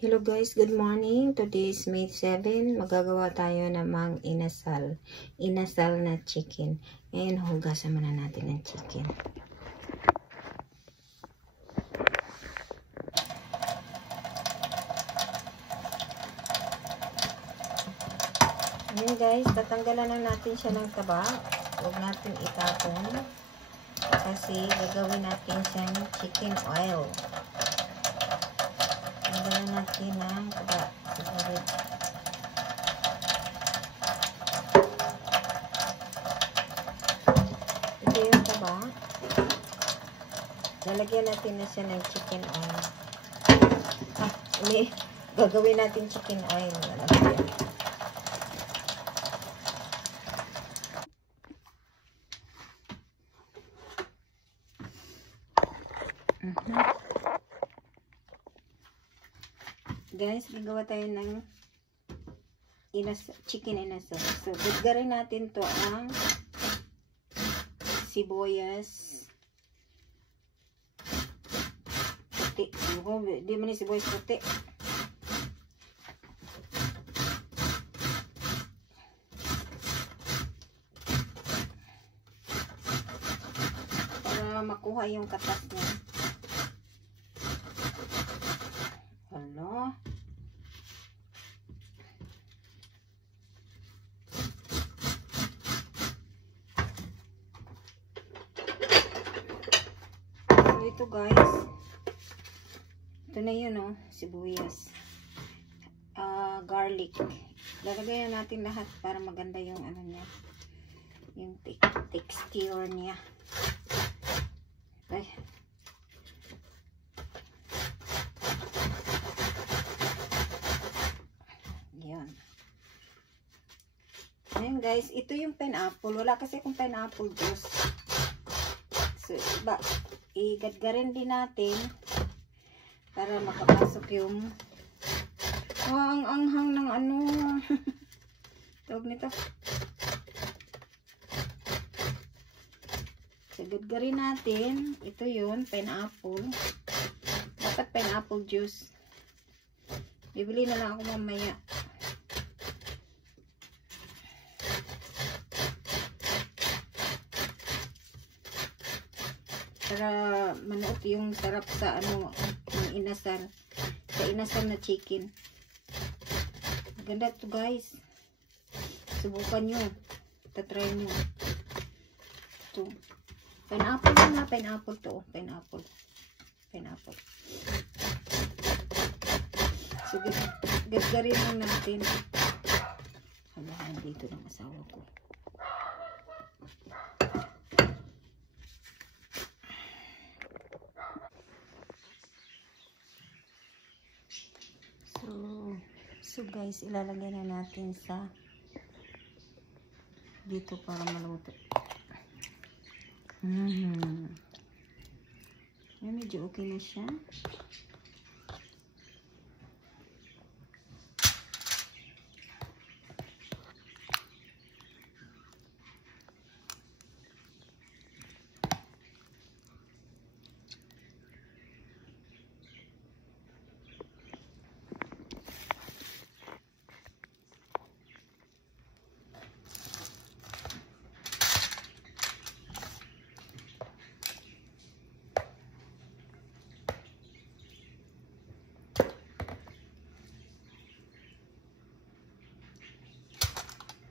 Hello guys, good morning. Today is May 7. Magagawa tayo namang inasal. Inasal na chicken. Ngayon, hugasan muna natin ang chicken. Ngayon guys, tatanggalan na natin siya ng taba. Huwag natin itapon. Kasi gagawin natin siyang chicken oil. Tanggalan natin ng taba. Ito yung taba. Lalagyan natin na siya ng chicken oil. Gagawin natin chicken oil. Lalagyan. Guys, gagawa tayo ng chicken inasal. So, gagarin natin to ang sibuyas puti. Di man yung sibuyas puti. Para makuha yung katas niya. Hello. Ito guys, ito na yun sibuyas, garlic. Lalagyan natin lahat para maganda yung ano niya, yung texture niya. Ay. Yan. Ayan guys, ito yung pineapple. Wala kasi akong pineapple juice. So, igadgarin din natin para makapasok yung ang anghang ng tawag nito. So, gadgarin natin. Ito yun, pineapple. Dapat pineapple juice. Bibili na lang ako mamaya. Para manuot yung sarap sa ng inasal. Sa inasal na chicken. Maganda to guys. Subukan nyo. Tatry nyo. Ito. Pineapple na. Pineapple to. Pineapple. Pineapple. So, gagarin lang natin. Halahan dito ng asawa ko. So guys, ilalagay na natin sa dito para maluto. Medyo okay na siya.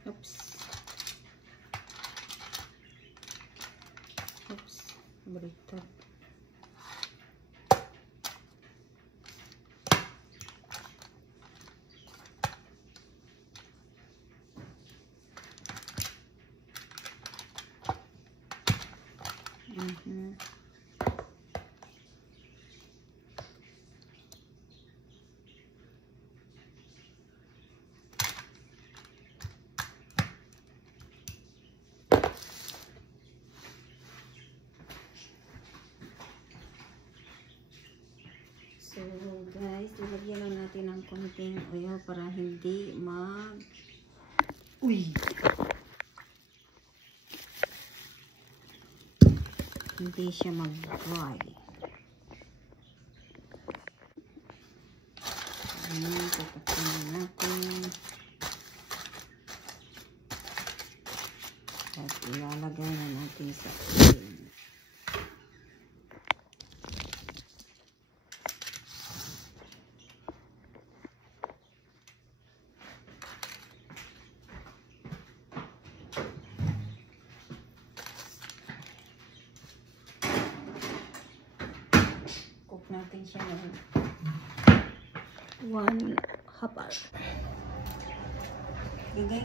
Oops. Baliktad. So guys, ilagyan lang natin ng konting oil para hindi hindi siya mag-dry. Tatakpan natin. At ilalagay na natin sa oven. Cook natin siya ng 1 hour.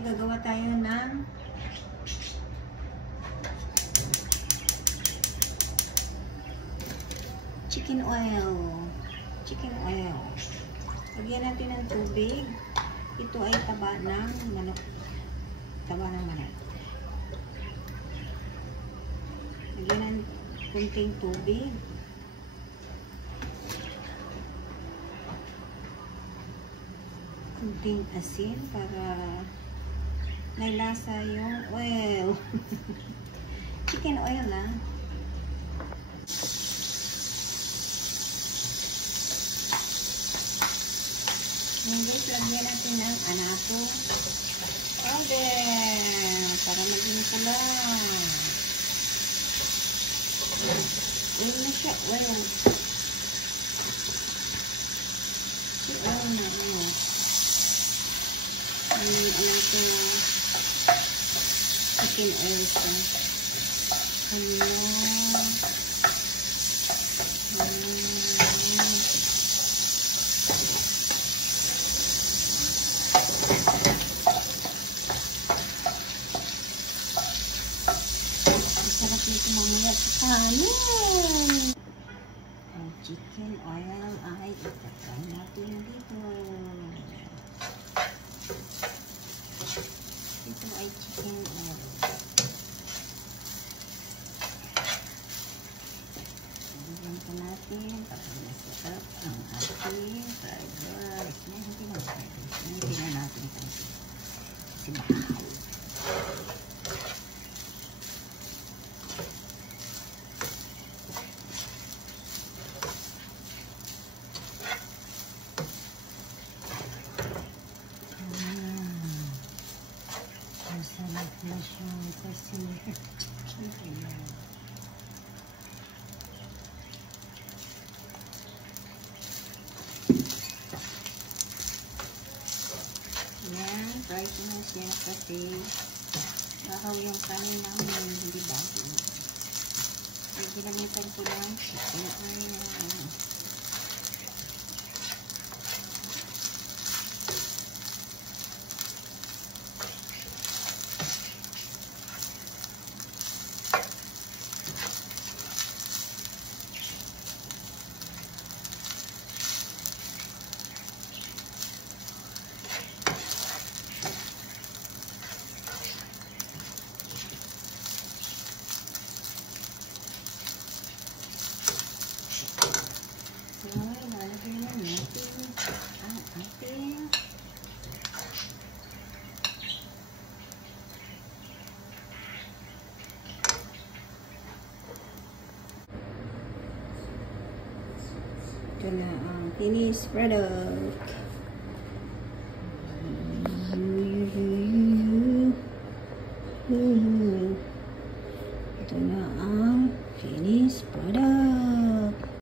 Gagawa tayo ng chicken oil. Lagyan natin ng tubig. Ito ay taba ng manok. Lagyan ng kunting tubig. Kunting asin para may lasa yung oil. Chicken oil na. Ngayon guys, lagyan natin ng anato powder para maging pula. Oil na siya, oil. Oil na, oil. Anato chicken oil siya. Sarap nito mamaya sa kanin. Ang chicken oil ay itatry natin dito. Ito ay chicken oil. Lagyan po natin para masarap ang ating fried rice. Hindi na fried rice. Hindi na natin ito. Sibahaw. Masarap na siya kasi yan, try ko na siya kasi bakaw yung kanin namin, hindi bago. Ginamitan ko lang chicken oil. Lalagyan na natin ang ating ito na ang finished product.